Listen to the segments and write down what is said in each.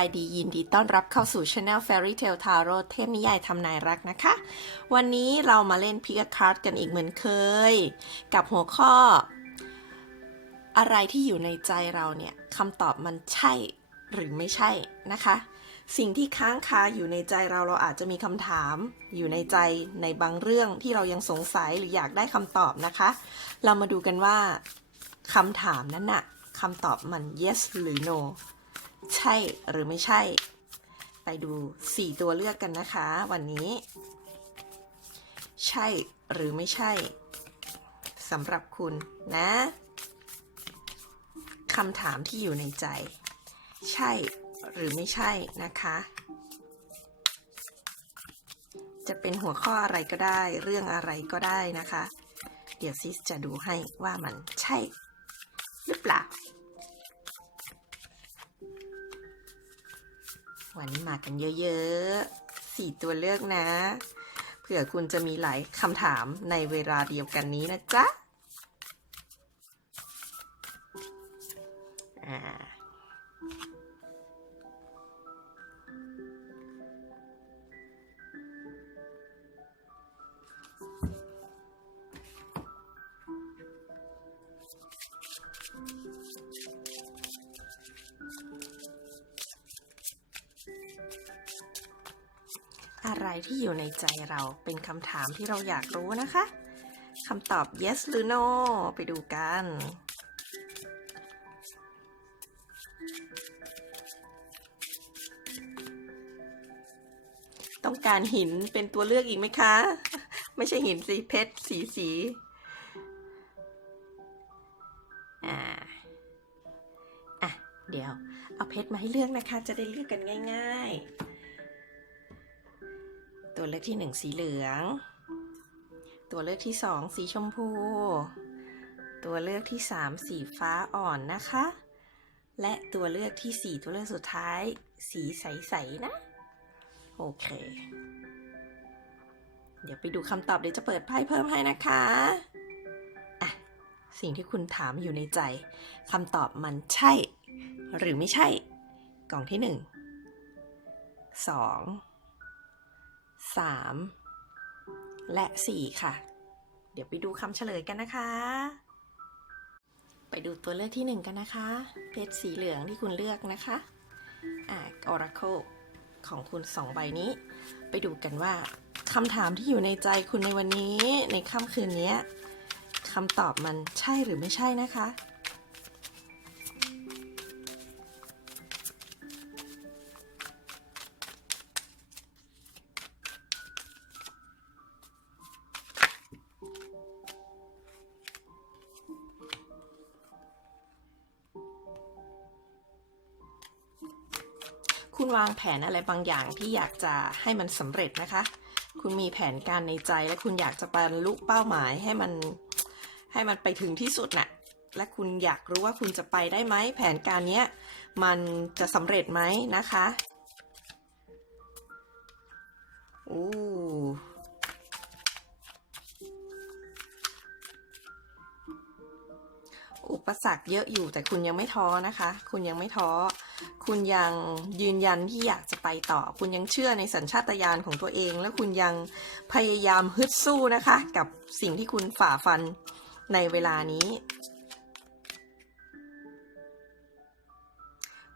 ายดียินดีต้อนรับเข้าสู่ Channel Fairy Tale Tarot เทพนิยายทำนายรักนะคะ วันนี้เรามาเล่นพิก a คาร์ดกันอีกเหมือนเคย กับหัวข้อ อะไรที่อยู่ในใจเราเนี่ยคำตอบมันใช่หรือไม่ใช่นะคะ สิ่งที่ค้างคาอยู่ในใจเราเราอาจจะมีคำถาม อยู่ในใจในบางเรื่องที่เรายังสงสัยหรืออยากได้คำตอบนะคะ เรามาดูกันว่าคำถามนั้นน่ะคำตอบมัน yes หรือ no ใช่หรือไม่ใช่ ไปดู 4 ตัวเลือกกันนะคะ วันนี้ ใช่หรือไม่ใช่สำหรับคุณนะคำถามที่อยู่ในใจ ใช่หรือไม่ใช่นะคะ จะเป็นหัวข้ออะไรก็ได้ เรื่องอะไรก็ได้นะคะ เดี๋ยวซิสจะดูให้ว่ามันใช่ หรือเปล่า วันนี้มากันเยอะๆสี่ตัวเลือกนะ เผื่อคุณจะมีหลายคำถามในเวลาเดียวกันนี้นะจ๊ะ อ่า อยู่ในใจเราเป็นคำถามที่เราอยากรู้นะคะคำตอบ yes หรือ no ไปดูกัน ต้องการหินเป็นตัวเลือกอีกไหมคะ ไม่ใช่หินสีเพชรสีสีอ่าอะ เดี๋ยว เอาเพชรมาให้เลือกนะคะ จะได้เลือกกันง่าย ๆ ตัวเลือกที่หนึ่งสีเหลือง ตัวเลือกที่สองสีชมพู ตัวเลือกที่สามสีฟ้าอ่อนนะคะ และตัวเลือกที่สี่ตัวเลือกสุดท้าย สีใสๆนะ โอเค เดี๋ยวไปดูคำตอบเดี๋ยวจะเปิดไพ่เพิ่มให้นะคะอะสิ่งที่คุณถามอยู่ในใจคำตอบมันใช่ หรือไม่ใช่ กล่องที่หนึ่งสอง สามและสี่ค่ะ เดี๋ยวไปดูคำเฉลยกันนะคะ ไปดูตัวเลือกที่หนึ่งกันนะคะ เพชรสีเหลืองที่คุณเลือกนะคะอ่า Oracle ของคุณสองใบนี้ ไปดูกันว่าคำถามที่อยู่ในใจคุณในวันนี้ในค่ำคืนนี้คำตอบมันใช่หรือไม่ใช่นะคะ คุณวางแผนอะไรบางอย่างที่อยากจะให้มันสำเร็จนะคะ คุณมีแผนการในใจและคุณอยากจะบรรลุเป้าหมายให้มันให้มันไปถึงที่สุดน่ะและคุณอยากรู้ว่าคุณจะไปได้ไหมแผนการเนี้ยมันจะสำเร็จไหมนะคะ โอ้ อุปสรรคเยอะอยู่แต่คุณยังไม่ท้อนะคะ คุณยังไม่ท้อ คุณยังยืนยันที่อยากจะไปต่อ คุณยังเชื่อในสัญชาตญาณของตัวเอง และคุณยังพยายามฮึดสู้นะคะ กับสิ่งที่คุณฝ่าฟันในเวลานี้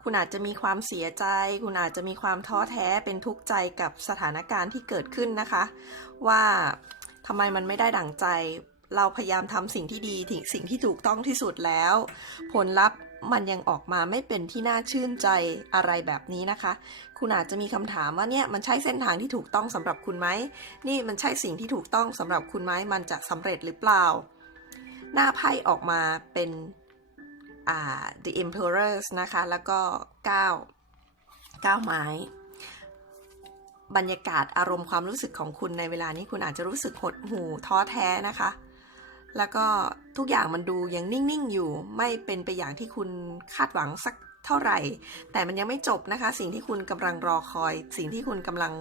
คุณอาจจะมีความเสียใจ คุณอาจจะมีความท้อแท้เป็นทุกข์ใจกับสถานการณ์ที่เกิดขึ้นนะคะ ว่าทำไมมันไม่ได้ดั่งใจ เราพยายามทำสิ่งที่ดีถึงสิ่งที่ถูกต้องที่สุดแล้ว ผลลัพธ์มันยังออกมาไม่เป็นที่น่าชื่นใจอะไรแบบนี้นะคะ คุณอาจจะมีคำถามว่าเนี่ยมันใช่เส้นทางที่ถูกต้องสำหรับคุณไหม นี่มันใช่สิ่งที่ถูกต้องสำหรับคุณไหม มันจะสำเร็จหรือเปล่า หน้าไพ่ออกมาเป็นอ่า the emperors นะคะ แล้วก็ 9 9 ไม้ บรรยากาศอารมณ์ความรู้สึกของคุณในเวลานี้คุณอาจจะรู้สึกหดหู่ท้อแท้นะคะ แล้วก็ทุกอย่างมันดูยังนิ่งๆอยู่ ไม่เป็นไปอย่างที่คุณคาดหวังสักเท่าไหร่ แต่มันยังไม่จบนะคะ สิ่งที่คุณกำลังรอคอย สิ่งที่คุณกำลัง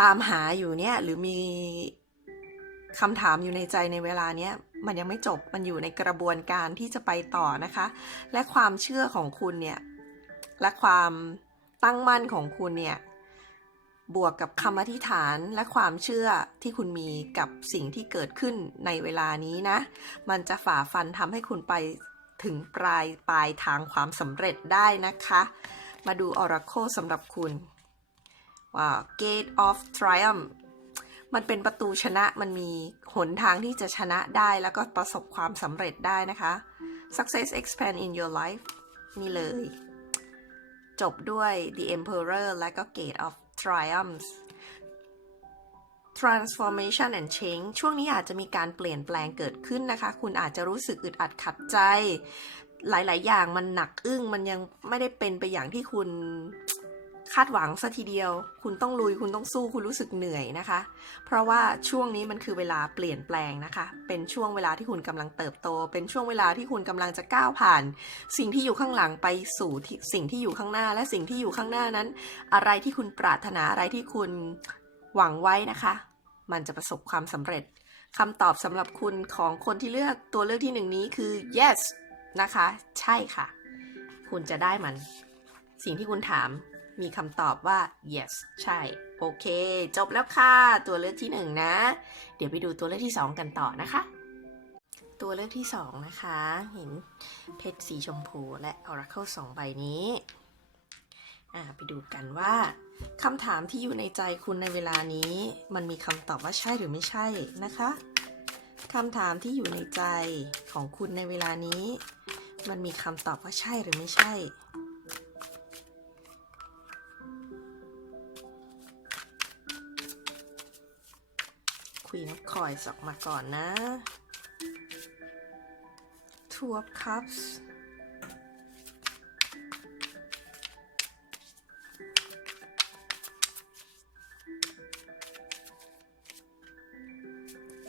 ตามหาอยู่เนี่ยหรือมีคำถามอยู่ในใจในเวลาเนี้ยมันยังไม่จบมันอยู่ในกระบวนการที่จะไปต่อนะคะ และความเชื่อของคุณเนี่ยและความตั้งมั่นของคุณเนี่ย บวกกับคำอธิษฐานและความเชื่อที่คุณมีกับสิ่งที่เกิดขึ้นในเวลานี้นะ มันจะฝ่าฟันทำให้คุณไปถึงปลายปลายทางความสำเร็จได้นะคะ มาดู Oracle สำหรับคุณว่า Gate of Triumph มันเป็นประตูชนะมันมีหนทางที่จะชนะได้แล้วก็ประสบความสำเร็จได้นะคะ Success expand in your life นี่เลย จบด้วย The Emperor และก็ Gate of Triumphs transformation and change ช่วงนี้อาจจะมีการเปลี่ยนแปลงเกิดขึ้นนะคะ คุณอาจจะรู้สึกอึดอัดขัดใจ หลาย ๆ อย่างมันหนักอึ้ง มันยังไม่ได้เป็นไปอย่างที่คุณ คาดหวังซะทีเดียว คุณต้องลุย คุณต้องสู้ คุณรู้สึกเหนื่อยนะคะ เพราะว่าช่วงนี้มันคือเวลาเปลี่ยนแปลงนะคะ เป็นช่วงเวลาที่คุณกำลังเติบโต เป็นช่วงเวลาที่คุณกำลังจะก้าวผ่าน สิ่งที่อยู่ข้างหลังไปสู่สิ่งที่อยู่ข้างหน้า และสิ่งที่อยู่ข้างหน้านั้น อะไรที่คุณปรารถนาอะไรที่คุณหวังไว้นะคะ มันจะประสบความสำเร็จคำตอบสำหรับคุณของคนที่เลือกตัวเลือกที่หนึ่งนี้คือ yes นะคะ ใช่ค่ะ คุณจะได้มัน สิ่งที่คุณถาม มีคำตอบว่า yes ใช่ โอเค จบแล้วค่ะ ตัวเลือกที่หนึ่งนะ เดี๋ยวไปดูตัวเลือกที่สองกันต่อนะคะ ตัวเลือกที่สองนะคะ เห็นเพชรสีชมพูและ Oracle สองใบนี้ไปดูกันว่าคำถามที่อยู่ในใจคุณในเวลานี้ มันมีคำตอบว่าใช่หรือไม่ใช่นะคะคำถามที่อยู่ในใจของคุณในเวลานี้ มันมีคำตอบว่าใช่หรือไม่ใช่ Queen of Coins ออกมาก่อนนะ Two of Cups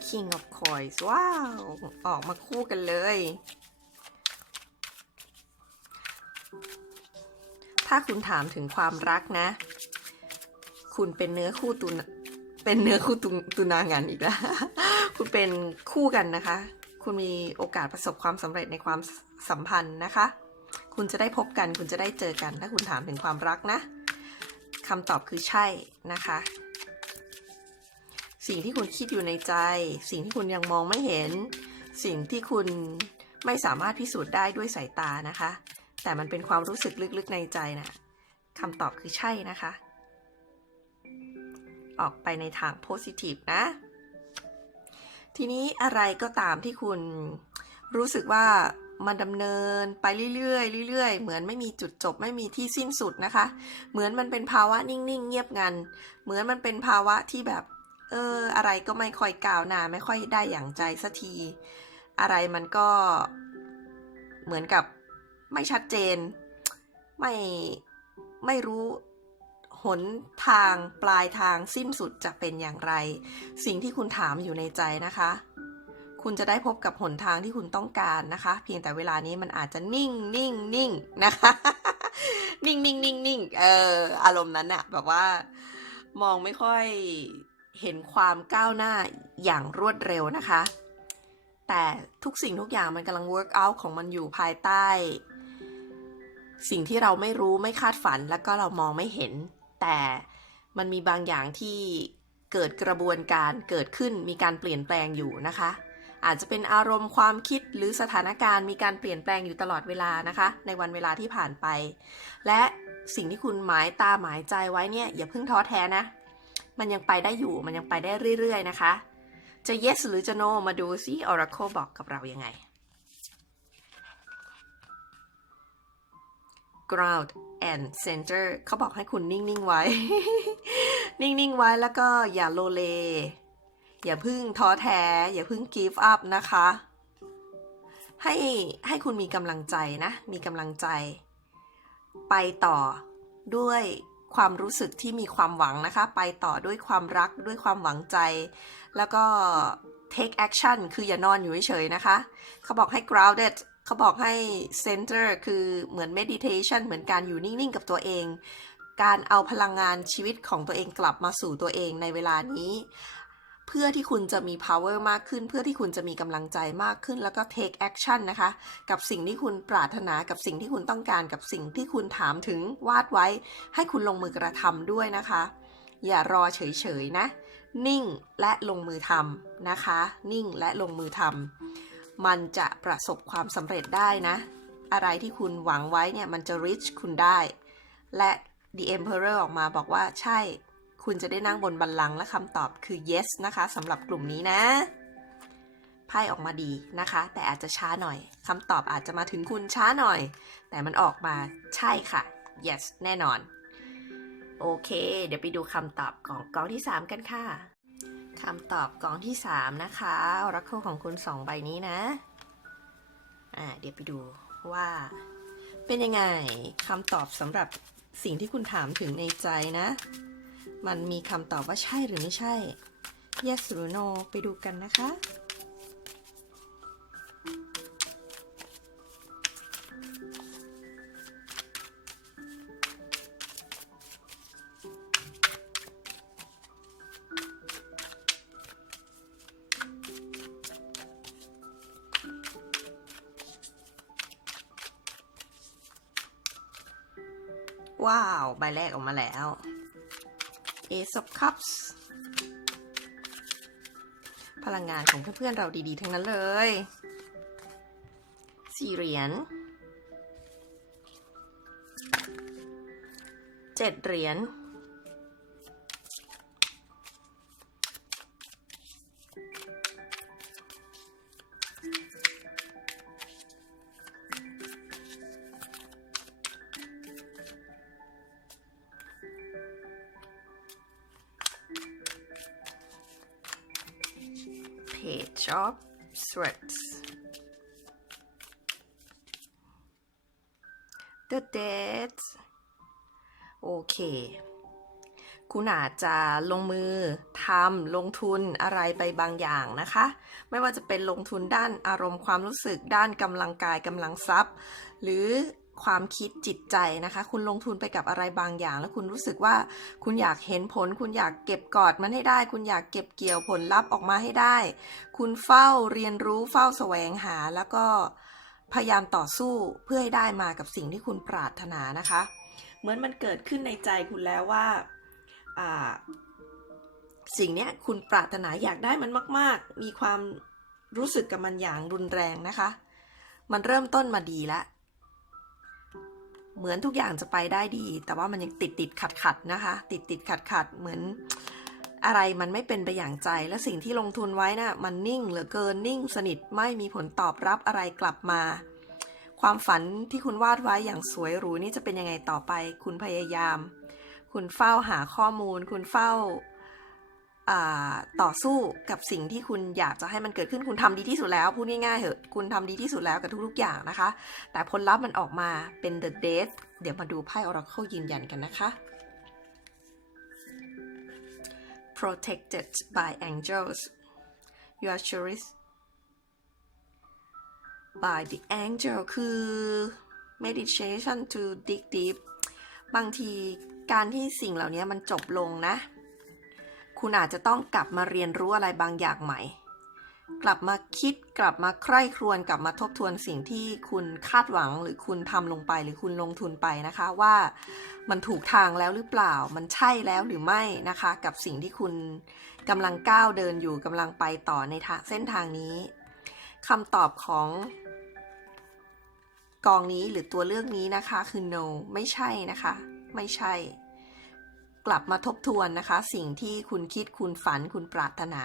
King of Coins ว้าว ออกมาคู่กันเลย ถ้าคุณถามถึงความรักนะ คุณเป็นเนื้อคู่ตุน เป็นเนื้อคู่ตุนตุนางานอีกแล้ว คุณเป็นคู่กันนะคะ คุณมีโอกาสประสบความสำเร็จในความสัมพันธ์นะคะ คุณจะได้พบกัน คุณจะได้เจอกัน ถ้าคุณถามถึงความรักนะคำตอบคือใช่นะคะ สิ่งที่คุณคิดอยู่ในใจ สิ่งที่คุณยังมองไม่เห็น สิ่งที่คุณไม่สามารถพิสูจน์ได้ด้วยสายตานะคะ แต่มันเป็นความรู้สึกลึกๆในใจนะคำตอบคือใช่นะคะ ออกไปในทาง positive นะ ทีนี้อะไรก็ตามที่คุณรู้สึกว่ามันดำเนินไปเรื่อยๆเรื่อยๆ เหมือนไม่มีจุดจบไม่มีที่สิ้นสุดนะคะ เหมือนมันเป็นภาวะนิ่งๆ เงียบงัน เหมือนมันเป็นภาวะที่แบบ เออ อะไรก็ไม่ค่อยก้าวหน้าไม่ค่อยได้อย่างใจสักที อะไรมันก็เหมือนกับไม่ชัดเจน ไม่ไม่รู้ หนทางปลายทางสิ้นสุดจะเป็นอย่างไร สิ่งที่คุณถามอยู่ในใจนะคะ คุณจะได้พบกับหนทางที่คุณต้องการนะคะ เพียงแต่เวลานี้มันอาจจะนิ่งนิ่งนิ่งนะคะ นิ่งนิ่งนิ่งนิ่งเอออารมณ์นั้นอะแบบว่ามองไม่ค่อยเห็นความก้าวหน้าอย่างรวดเร็วนะคะ แต่ทุกสิ่งทุกอย่างมันกำลัง work out ของมันอยู่ภายใต้ สิ่งที่เราไม่รู้ไม่คาดฝันแล้วก็เรามองไม่เห็น แต่มันมีบางอย่างที่เกิดกระบวนการเกิดขึ้นมีการเปลี่ยนแปลงอยู่นะคะ อาจจะเป็นอารมณ์ความคิดหรือสถานการณ์มีการเปลี่ยนแปลงอยู่ตลอดเวลานะคะ ในวันเวลาที่ผ่านไป และสิ่งที่คุณหมายตาหมายใจไว้เนี่ยอย่าเพิ่งท้อแท้นะ มันยังไปได้อยู่มันยังไปได้เรื่อย ๆ นะคะ จะ yes หรือจะ no มาดูซิ Oracle บอกกับเรายังไง ground and center เขาบอกให้คุณนิ่ง ๆ ไว้ นิ่ง ๆ ไว้แล้วก็อย่าโลเล อย่าพึ่งท้อแท้ อย่าพึ่ง give up นะคะ ให้ให้คุณมีกำลังใจนะ มีกำลังใจ ไปต่อด้วยความรู้สึกที่มีความหวังนะคะ ไปต่อด้วยความรักด้วยความหวังใจ แล้วก็ take action คืออย่านอนอยู่เฉยๆนะคะ เขาบอกให้ grounded เขาบอกให้ center คือเหมือน meditation เหมือนการอยู่นิ่ง ๆ กับตัวเอง การเอาพลังงานชีวิตของตัวเองกลับมาสู่ตัวเองในเวลานี้เเพื่อที่คุณจะมี power มากขึ้น เพื่อที่คุณจะมีกำลังใจมากขึ้น แล้วก็ take action นะคะ กับสิ่งที่คุณปรารถนากับสิ่งที่คุณต้องการกับสิ่งที่คุณถามถึงวาดไว้ ให้คุณลงมือกระทำด้วยนะคะ อย่ารอเฉย ๆ นะ นิ่งและลงมือทำนะคะ นิ่งและลงมือทำ มันจะประสบความสำเร็จได้นะ อะไรที่คุณหวังไว้เนี่ยมันจะ reach คุณได้ และ The Emperor ออกมาบอกว่าใช่ คุณจะได้นั่งบนบัลลังก์และคำตอบคือ yes นะคะสำหรับกลุ่มนี้นะ ไพ่ออกมาดีนะคะ แต่อาจจะช้าหน่อยคำตอบอาจจะมาถึงคุณช้าหน่อย แต่มันออกมาใช่ค่ะ yes แน่นอน โอเค เดี๋ยวไปดูคำตอบของกองที่ 3 กันค่ะ คำตอบกองที่ 3 นะคะออรัคเคิลของคุณ2ใบนี้นะ อ่า เดี๋ยวไปดูว่า เป็นยังไงคำตอบสำหรับสิ่งที่คุณถามถึงในใจนะ มันมีคำตอบว่าใช่หรือไม่ใช่ yes หรือ no ไปดูกันนะคะ ว้าว ใบแรกออกมาแล้ว Ace of Cups พลังงานของเพื่อนๆเราดีๆ ทั้งนั้นเลยสี่เหรียญเจ็ดเหรียญ of Swords The Dead โอเค คุณอาจจะลงมือทำลงทุนอะไรไปบางอย่างนะคะ ไม่ว่าจะเป็นลงทุนด้านอารมณ์ความรู้สึกด้านกำลังกายกำลังทรัพย์ หรือ ความคิดจิตใจนะคะ คุณลงทุนไปกับอะไรบางอย่าง แล้วคุณรู้สึกว่าคุณอยากเห็นผล คุณอยากเก็บกอดมันให้ได้ คุณอยากเก็บเกี่ยวผลลัพธ์ออกมาให้ได้ คุณเฝ้าเรียนรู้เฝ้าแสวงหาแล้วก็พยายามต่อสู้เพื่อให้ได้มากับสิ่งที่คุณปรารถนานะคะ เหมือนมันเกิดขึ้นในใจคุณแล้วว่าสิ่งนี้คุณปรารถนาอยากได้มันมาก ๆ มีความรู้สึกกับมันอย่างรุนแรงนะคะ มันเริ่มต้นมาดีแล้ว เหมือนทุกอย่างจะไปได้ดี แต่ว่ามันยังติดติดขัดขัดนะคะ ติดติดขัดขัดเหมือนอะไรมันไม่เป็นไปอย่างใจ และสิ่งที่ลงทุนไว้นะ่ะมันนิ่งเหลือเกินนิ่งสนิทไม่มีผลตอบรับอะไรกลับมา ความฝันที่คุณวาดไว้อย่างสวยหรูนี่จะเป็นยังไงต่อไป คุณพยายาม คุณเฝ้าหาข้อมูล คุณเฝ้า ต่อสู้กับสิ่งที่คุณอยากจะให้มันเกิดขึ้นคุณทำดีที่สุดแล้ว พูดง่ายๆเหอะ คุณทำดีที่สุดแล้วกับทุกๆอย่างนะคะ แต่ผลลัพธ์มันออกมาเป็น the death เดี๋ยวมาดูไพ่ oracle ยืนยันกันนะคะ protected by angels you are cherished by the angel คือ meditation to dig deep บางทีการที่สิ่งเหล่านี้มันจบลงนะ คุณอาจจะต้องกลับมาเรียนรู้อะไรบางอย่างใหม่ กลับมาคิดกลับมาใคร่ครวญกลับมาทบทวนสิ่งที่คุณคาดหวังหรือคุณทำลงไปหรือคุณลงทุนไปนะคะว่ามันถูกทางแล้วหรือเปล่า มันใช่แล้วหรือไม่นะคะ กับสิ่งที่คุณกำลังก้าวเดินอยู่กำลังไปต่อในเส้นทางนี้คำตอบของกองนี้หรือตัวเลือกนี้นะคะคือ no ไม่ใช่นะคะ ไม่ใช่ กลับมาทบทวนนะคะ สิ่งที่คุณคิดคุณฝันคุณปรารถนา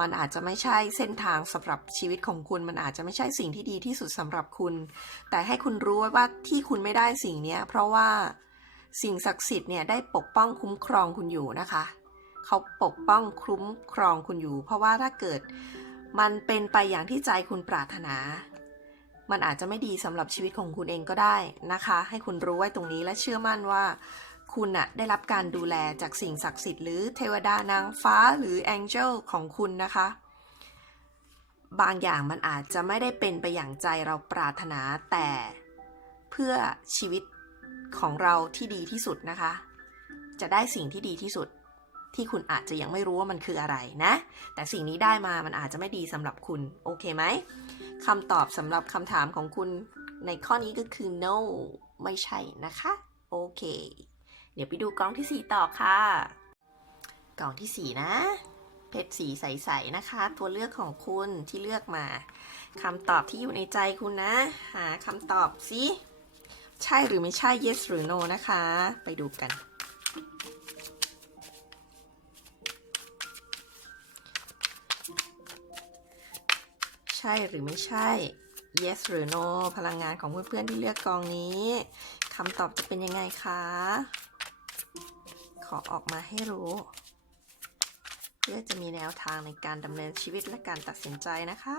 มันอาจจะไม่ใช่เส้นทางสำหรับชีวิตของคุณ มันอาจจะไม่ใช่สิ่งที่ดีที่สุดสำหรับคุณ แต่ให้คุณรู้ไว้ว่าที่คุณไม่ได้สิ่งเนี้ยเพราะว่าสิ่งศักดิ์สิทธิ์เนี่ยได้ปกป้องคุ้มครองคุณอยู่นะคะเขาปกป้องคุ้มครองคุณอยู่ เพราะว่าถ้าเกิดมันเป็นไปอย่างที่ใจคุณปรารถนา มันอาจจะไม่ดีสำหรับชีวิตของคุณเองก็ได้นะคะ ให้คุณรู้ไว้ตรงนี้และเชื่อมั่นว่า คุณอะได้รับการดูแลจากสิ่งศักดิ์สิทธิ์หรือเทวดานางฟ้าหรือแองเจิลของคุณนะคะ บางอย่างมันอาจจะไม่ได้เป็นไปอย่างใจเราปรารถนาแต่เพื่อชีวิตของเราที่ดีที่สุดนะคะ จะได้สิ่งที่ดีที่สุดที่คุณอาจจะยังไม่รู้ว่ามันคืออะไรนะ แต่สิ่งนี้ได้มามันอาจจะไม่ดีสำหรับคุณ โอเคไหมคำตอบสำหรับคำถามของคุณในข้อนี้ก็คือ no ไม่ใช่นะคะ โอเค ดี๋ยวไปดูกล่องที่ 4 ต่อค่ะกล่องทีสี่ 4 นะ เพชรสีใสๆนะคะ ตัวเลือกของคุณที่เลือกมาคำตอบที่อยู่ในใจคุณนะ หาคำตอบสิใช่หรือไม่ใช่ yes หรือ no นะคะ ไปดูกัน ใช่หรือไม่ใช่ yes หรือ no พลังงานของเพื่อนๆที่เลือกกองนี้คำตอบจะเป็นยังไงคะ ขอออกมาให้รู้ เพื่อจะมีแนวทางในการดำเนินชีวิตและการตัดสินใจนะคะ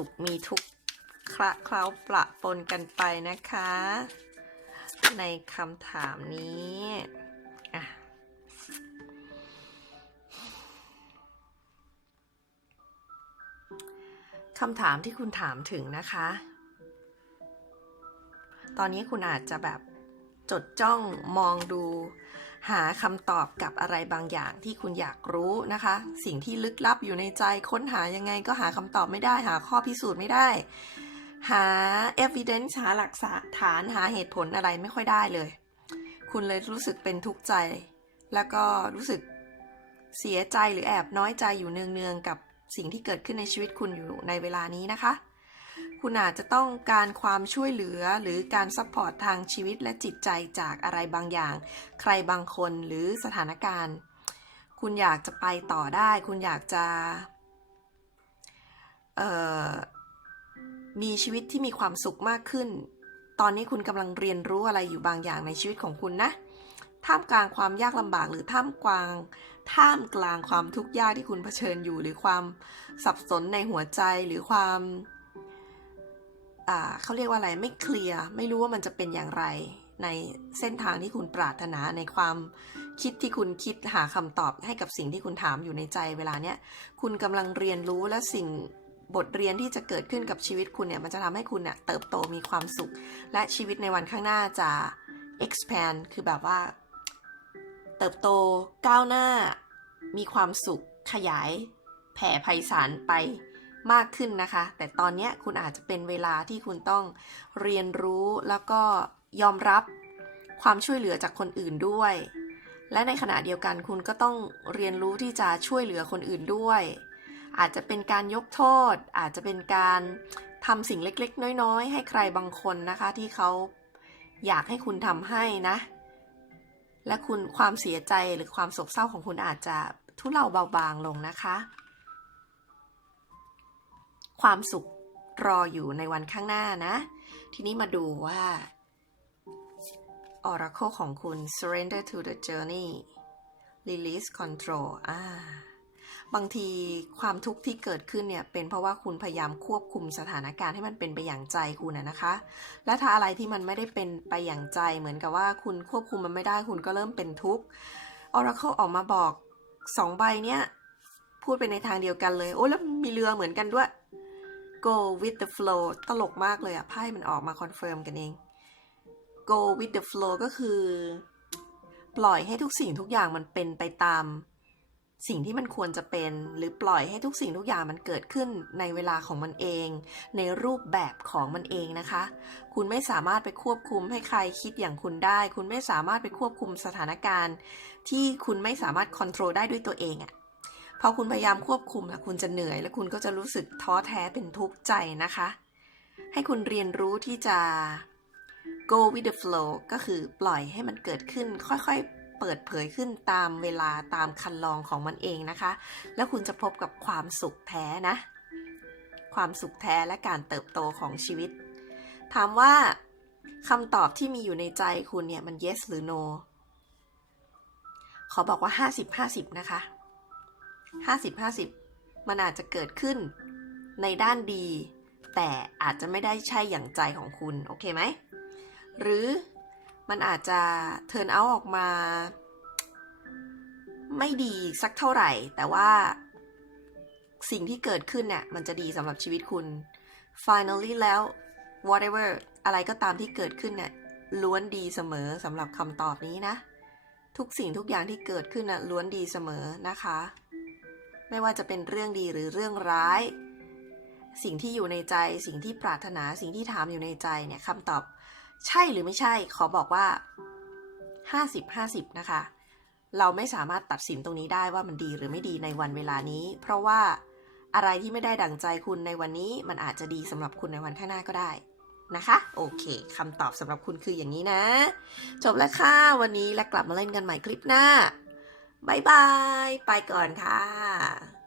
สุขมีทุกคละเคล้าประปนกันไปนะคะ ในคำถามนี้อะคำถามที่คุณถามถึงนะคะ ตอนนี้คุณอาจจะแบบจดจ้องมองดู หาคำตอบกับอะไรบางอย่างที่คุณอยากรู้นะคะ สิ่งที่ลึกลับอยู่ในใจค้นหายังไงก็หาคำตอบไม่ได้ หาข้อพิสูจน์ไม่ได้ หา evidence หาหลักฐานหาเหตุผลอะไรไม่ค่อยได้เลย คุณเลยรู้สึกเป็นทุกข์ใจ แล้วก็รู้สึกเสียใจหรือแอบน้อยใจอยู่เนืองๆกับสิ่งที่เกิดขึ้นในชีวิตคุณอยู่ในเวลานี้นะคะ คุณอาจจะต้องการความช่วยเหลือหรือการซัพพอร์ตทางชีวิตและจิตใจจากอะไรบางอย่าง ใครบางคนหรือสถานการณ์ คุณอยากจะไปต่อได้ คุณอยากจะมีชีวิตที่มีความสุขมากขึ้น ตอนนี้คุณกำลังเรียนรู้อะไรอยู่บางอย่างในชีวิตของคุณนะ ท่ามกลางความยากลำบากหรือท่ามกลาง ท่ามกลางความทุกข์ยากที่คุณเผชิญอยู่ หรือความสับสนในหัวใจหรือความ เขาเรียกว่าอะไรไม่เคลียร์ไม่รู้ว่ามันจะเป็นอย่างไร ในเส้นทางที่คุณปรารถนาในความคิดที่คุณคิดหาคำตอบให้กับสิ่งที่คุณถามอยู่ในใจเวลาเนี้ยคุณกำลังเรียนรู้และสิ่งบทเรียนที่จะเกิดขึ้นกับชีวิตคุณเนี่ยมันจะทำให้คุณเนี่ยเติบโตมีความสุข และชีวิตในวันข้างหน้าจะ expand คือแบบว่า เติบโตก้าวหน้า มีความสุขขยาย แผ่ไพศาลไป มากขึ้นนะคะ แต่ตอนนี้คุณอาจจะเป็นเวลาที่คุณต้องเรียนรู้แล้วก็ยอมรับความช่วยเหลือจากคนอื่นด้วย และในขณะเดียวกันคุณก็ต้องเรียนรู้ที่จะช่วยเหลือคนอื่นด้วย อาจจะเป็นการยกโทษ อาจจะเป็นการทำสิ่งเล็กๆ น้อยๆ ให้ใครบางคนนะคะ ที่เขาอยากให้คุณทำให้นะ และคุณความเสียใจหรือความโศกเศร้าของคุณอาจจะทุเลาเบาบางลงนะคะ ความสุขรออยู่ในวันข้างหน้านะ ทีนี้มาดูว่า Oracle ของคุณ surrender to the journey release control อ่าบางทีความทุกข์ที่เกิดขึ้นเนี่ย เป็นเพราะว่าคุณพยายามควบคุมสถานการณ์ให้มันเป็นไปอย่างใจคุณนะนะคะ และถ้าอะไรที่มันไม่ได้เป็นไปอย่างใจ เหมือนกับว่าคุณควบคุมมันไม่ได้คุณก็เริ่มเป็นทุกข์ Oracle ออกมาบอกสองใบเนี้ยพูดไปในทางเดียวกันเลย โอ้แล้วมีเรือเหมือนกันด้วย go with the flow ตลกมากเลยอะไพ่มันออกมาคอนเฟิร์มกันเอง go with the flow ก็คือ ปล่อยให้ทุกสิ่งทุกอย่างมันเป็นไปตาม สิ่งที่มันควรจะเป็น หรือปล่อยให้ทุกสิ่งทุกอย่างมันเกิดขึ้นในเวลาของมันเอง ในรูปแบบของมันเองนะคะ คุณไม่สามารถไปควบคุมให้ใครคิดอย่างคุณได้ คุณไม่สามารถไปควบคุมสถานการณ์ ที่คุณไม่สามารถควบคุมได้ด้วยตัวเองอะ พอคุณพยายามควบคุมอะคุณจะเหนื่อย และคุณก็จะรู้สึกท้อแท้เป็นทุกข์ใจนะคะ ให้คุณเรียนรู้ที่จะ go with the flow ก็คือปล่อยให้มันเกิดขึ้นค่อยๆ เปิดเผยขึ้นตามเวลาตามคันลองของมันเองนะคะ แล้วคุณจะพบกับความสุขแท้นะ ความสุขแท้และการเติบโตของชีวิต ถามว่าคำตอบที่มีอยู่ในใจคุณเนี่ยมัน yes หรือ no ขอบอกว่า 50 50 นะคะ 50 50 มันอาจจะเกิดขึ้นในด้านดี แต่อาจจะไม่ได้ใช่อย่างใจของคุณ โอเคไหม หรือมันอาจจะ turn out ออกมา ไม่ดีสักเท่าไหร่ แต่ว่าสิ่งที่เกิดขึ้นเนี่ยมันจะดีสำหรับชีวิตคุณ finally แล้ว whatever อะไรก็ตามที่เกิดขึ้นเนี่ยล้วนดีเสมอสำหรับคำตอบนี้นะ ทุกสิ่งทุกอย่างที่เกิดขึ้นน่ะล้วนดีเสมอนะคะ ไม่ว่าจะเป็นเรื่องดีหรือเรื่องร้าย สิ่งที่อยู่ในใจ สิ่งที่ปรารถนา สิ่งที่ถามอยู่ในใจเนี่ยคำตอบ ใช่หรือไม่ใช่ ขอบอกว่า 50 50 นะคะ เราไม่สามารถตัดสินตรงนี้ได้ว่ามันดีหรือไม่ดีในวันเวลานี้ เพราะว่าอะไรที่ไม่ได้ดั่งใจคุณในวันนี้ มันอาจจะดีสำหรับคุณในวันข้างหน้าก็ได้นะคะโอเคคำตอบสำหรับคุณคืออย่างนี้นะ จบแล้วค่ะ วันนี้และกลับมาเล่นกันใหม่คลิปหน้า บายบาย ไปก่อนค่ะ